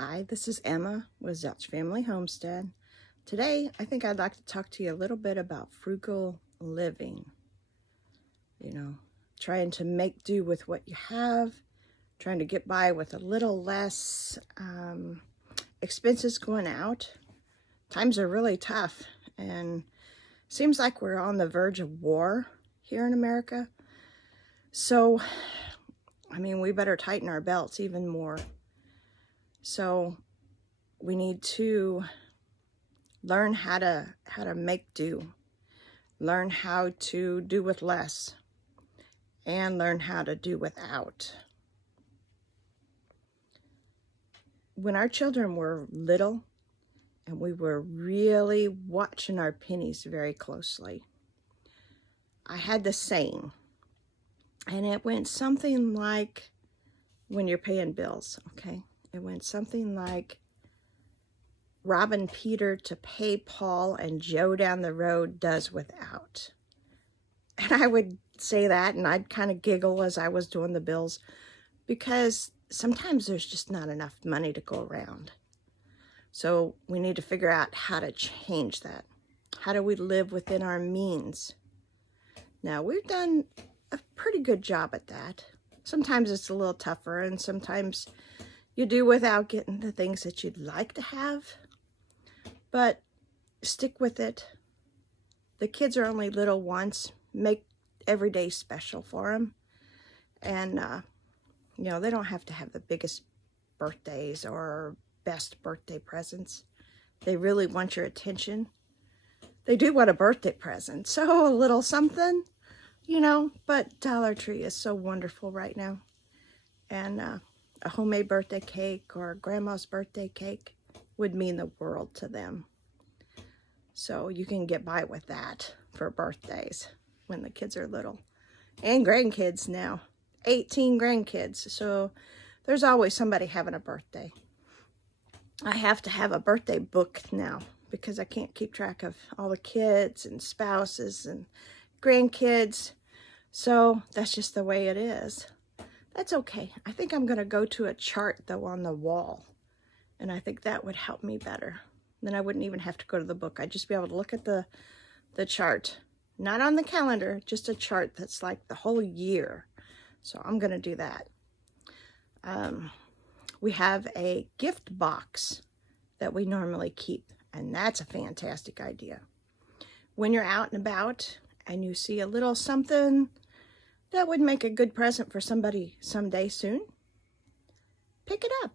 Hi, this is Emma with Zelch Family Homestead. Today, I think I'd like to talk to you a little bit about frugal living. Trying to make do with what you have, trying to get by with a little less expenses going out. Times are really tough, and seems like we're on the verge of war here in America. So, we better tighten our belts even more. So we need to learn how to make do, learn how to do with less, and learn how to do without. When our children were little and we were really watching our pennies very closely, I had this saying, and it went something like, when you're paying bills, okay? It went something like, robbing Peter to pay Paul, and Joe down the road does without. And I would say that, and I'd kind of giggle as I was doing the bills, because sometimes there's just not enough money to go around. So we need to figure out how to change that. How do we live within our means? Now, we've done a pretty good job at that. Sometimes it's a little tougher, and sometimes you do without getting the things that you'd like to have. But stick with it. The kids are only little once. Make every day special for them. And, they don't have to have the biggest birthdays or best birthday presents. They really want your attention. They do want a birthday present. So a little something, but Dollar Tree is so wonderful right now. And a homemade birthday cake or grandma's birthday cake would mean the world to them. So you can get by with that for birthdays when the kids are little. And grandkids now. 18 grandkids. So there's always somebody having a birthday. I have to have a birthday book now because I can't keep track of all the kids and spouses and grandkids. So that's just the way it is. That's okay. I think I'm going to go to a chart, though, on the wall. And I think that would help me better. Then I wouldn't even have to go to the book. I'd just be able to look at the chart. Not on the calendar, just a chart that's like the whole year. So I'm going to do that. We have a gift box that we normally keep, and that's a fantastic idea. When you're out and about and you see a little something that would make a good present for somebody someday soon, pick it up.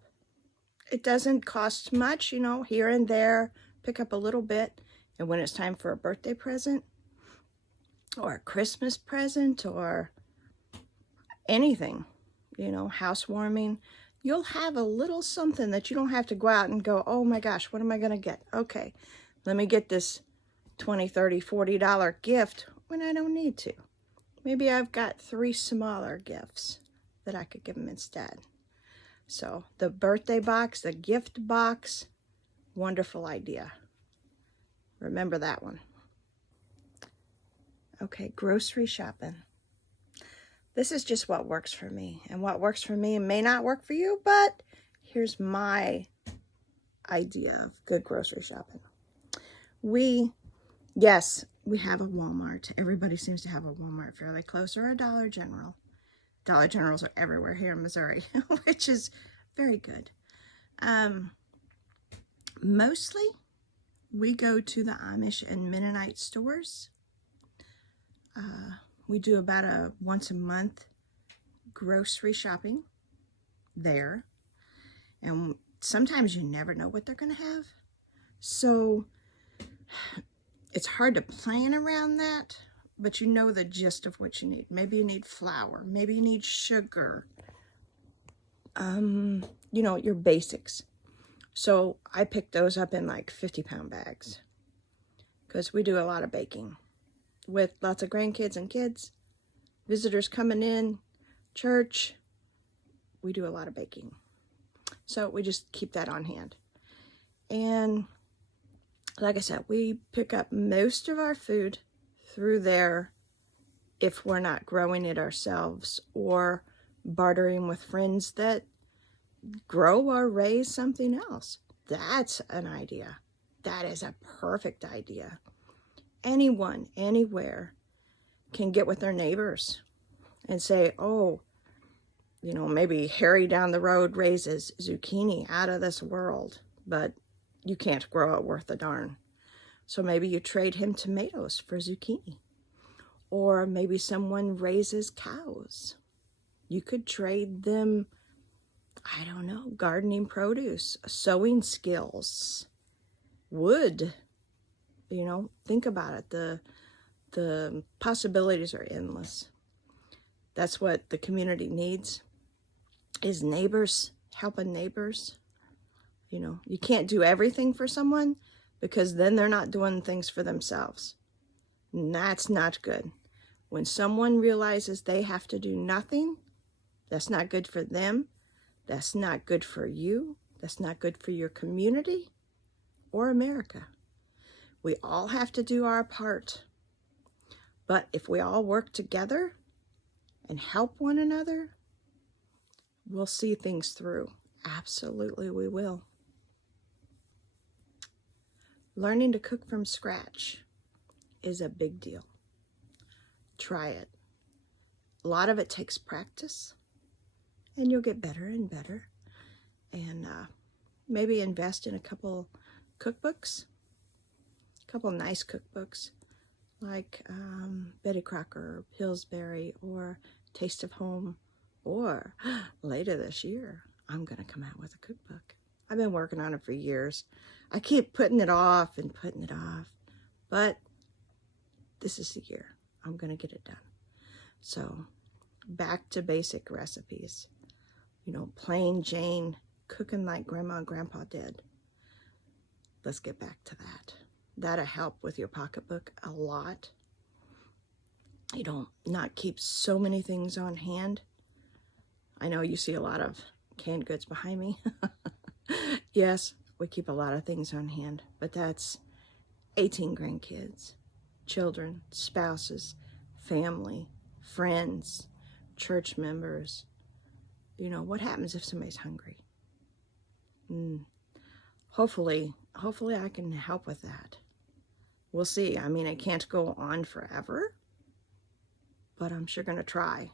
It doesn't cost much, here and there, pick up a little bit. And when it's time for a birthday present or a Christmas present or anything, housewarming, you'll have a little something that you don't have to go out and go, oh my gosh, what am I going to get? Okay, let me get this $20, $30, $40 gift when I don't need to. Maybe I've got 3 smaller gifts that I could give them instead. So the birthday box, the gift box, wonderful idea. Remember that one. Okay, grocery shopping. This is just what works for me. And what works for me may not work for you, but here's my idea of good grocery shopping. We have a Walmart. Everybody seems to have a Walmart fairly close, or a Dollar General. Dollar Generals are everywhere here in Missouri, which is very good. Mostly, we go to the Amish and Mennonite stores. We do about a once a month grocery shopping there. And sometimes you never know what they're going to have. So it's hard to plan around that, but you know the gist of what you need. Maybe you need flour. Maybe you need sugar. Your basics. So I pick those up in like 50-pound bags because we do a lot of baking with lots of grandkids and kids, visitors coming in, church. We do a lot of baking. So we just keep that on hand. And like I said, we pick up most of our food through there if we're not growing it ourselves or bartering with friends that grow or raise something else. That's an idea. That is a perfect idea. Anyone, anywhere can get with their neighbors and say, oh, maybe Harry down the road raises zucchini out of this world, but you can't grow it worth a darn. So maybe you trade him tomatoes for zucchini. Or maybe someone raises cows. You could trade them, I don't know, gardening produce, sewing skills, wood. Think about it. The possibilities are endless. That's what the community needs, is neighbors helping neighbors. You can't do everything for someone, because then they're not doing things for themselves. And that's not good. When someone realizes they have to do nothing, that's not good for them. That's not good for you. That's not good for your community or America. We all have to do our part. But if we all work together and help one another, we'll see things through. Absolutely, we will. Learning to cook from scratch is a big deal. Try it. A lot of it takes practice, and you'll get better and better. And maybe invest in a couple cookbooks, a couple nice cookbooks, like Betty Crocker, Pillsbury, or Taste of Home. Or later this year, I'm going to come out with a cookbook. I've been working on it for years. I keep putting it off and putting it off, but this is the year. I'm going to get it done. So back to basic recipes. Plain Jane, cooking like Grandma and Grandpa did. Let's get back to that. That'll help with your pocketbook a lot. Not keep so many things on hand. I know you see a lot of canned goods behind me. Yes, we keep a lot of things on hand, but that's 18 grandkids, children, spouses, family, friends, church members. What happens if somebody's hungry? Hopefully I can help with that. We'll see. I mean, it can't go on forever, but I'm sure going to try.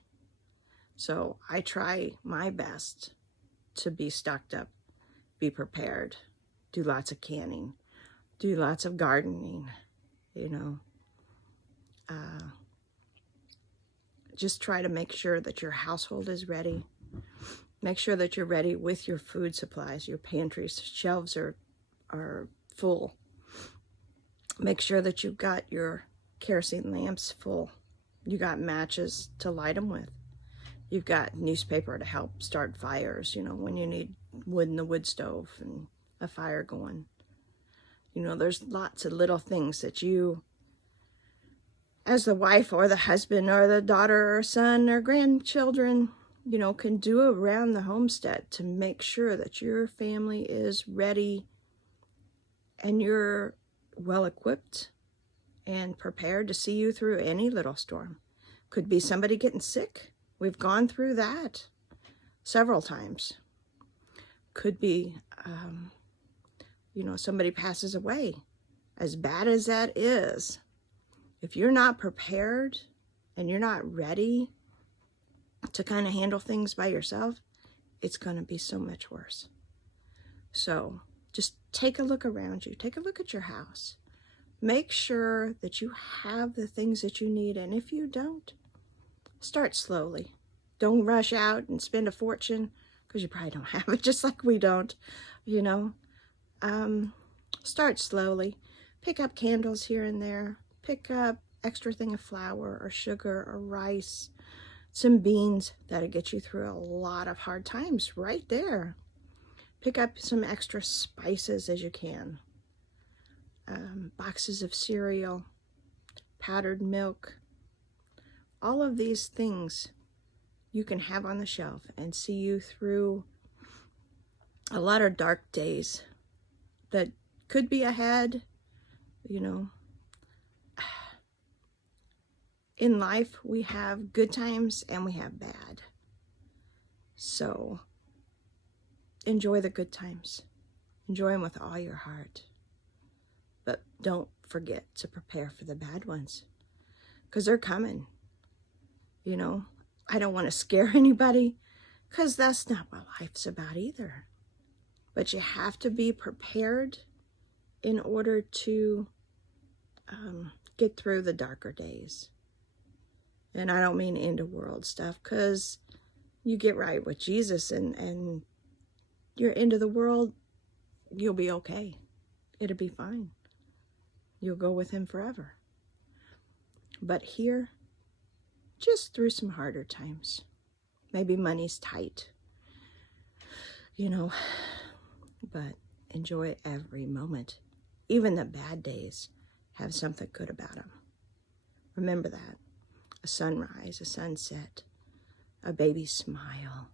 So I try my best to be stocked up, be prepared, do lots of canning, do lots of gardening, just try to make sure that your household is ready. Make sure that you're ready with your food supplies. Your pantries, shelves are full. Make sure that you've got your kerosene lamps full. You got matches to light them with. You've got newspaper to help start fires, when you need wood in the wood stove and a fire going. There's lots of little things that you, as the wife or the husband or the daughter or son or grandchildren, can do around the homestead to make sure that your family is ready and you're well equipped and prepared to see you through any little storm. Could be somebody getting sick. We've gone through that several times. Could be, somebody passes away. As bad as that is, if you're not prepared and you're not ready to kind of handle things by yourself, it's going to be so much worse. So just take a look around you. Take a look at your house. Make sure that you have the things that you need. And if you don't, start slowly. Don't rush out and spend a fortune, because you probably don't have it, just like we don't, Start slowly. Pick up candles here and there. Pick up extra thing of flour or sugar or rice. Some beans. That'll get you through a lot of hard times right there. Pick up some extra spices as you can. Boxes of cereal, powdered milk. All of these things you can have on the shelf and see you through a lot of dark days that could be ahead. In life, we have good times and we have bad. So enjoy the good times. Enjoy them with all your heart. But don't forget to prepare for the bad ones, because they're coming. You know, I don't want to scare anybody, because that's not what life's about either. But you have to be prepared in order to get through the darker days. And I don't mean end of world stuff, because you get right with Jesus and you're into the world, you'll be okay. It'll be fine. You'll go with him forever. But here, just through some harder times. Maybe money's tight, you know, but enjoy every moment. Even the bad days have something good about them. Remember that. A sunrise, a sunset, a baby's smile,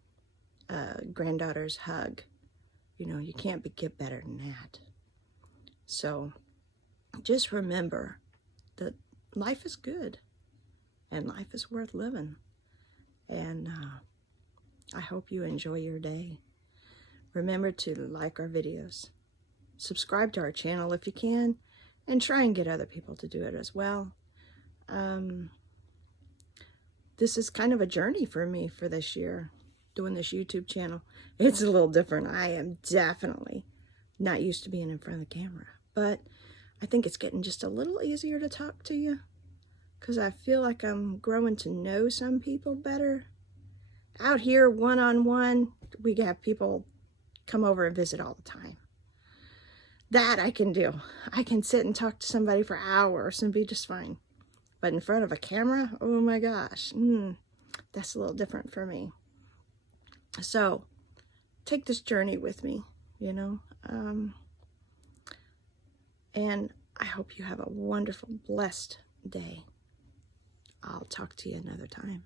a granddaughter's hug. You know, you can't get better than that. So just remember that life is good and life is worth living. And I hope you enjoy your day. Remember to like our videos, subscribe to our channel if you can, and try and get other people to do it as well. This is kind of a journey for me for this year, doing this YouTube channel. It's a little different. I am definitely not used to being in front of the camera, but I think it's getting just a little easier to talk to you, because I feel like I'm growing to know some people better. Out here, one-on-one, we have people come over and visit all the time. That I can do. I can sit and talk to somebody for hours and be just fine. But in front of a camera, oh my gosh, that's a little different for me. So take this journey with me, you know. And I hope you have a wonderful, blessed day. I'll talk to you another time.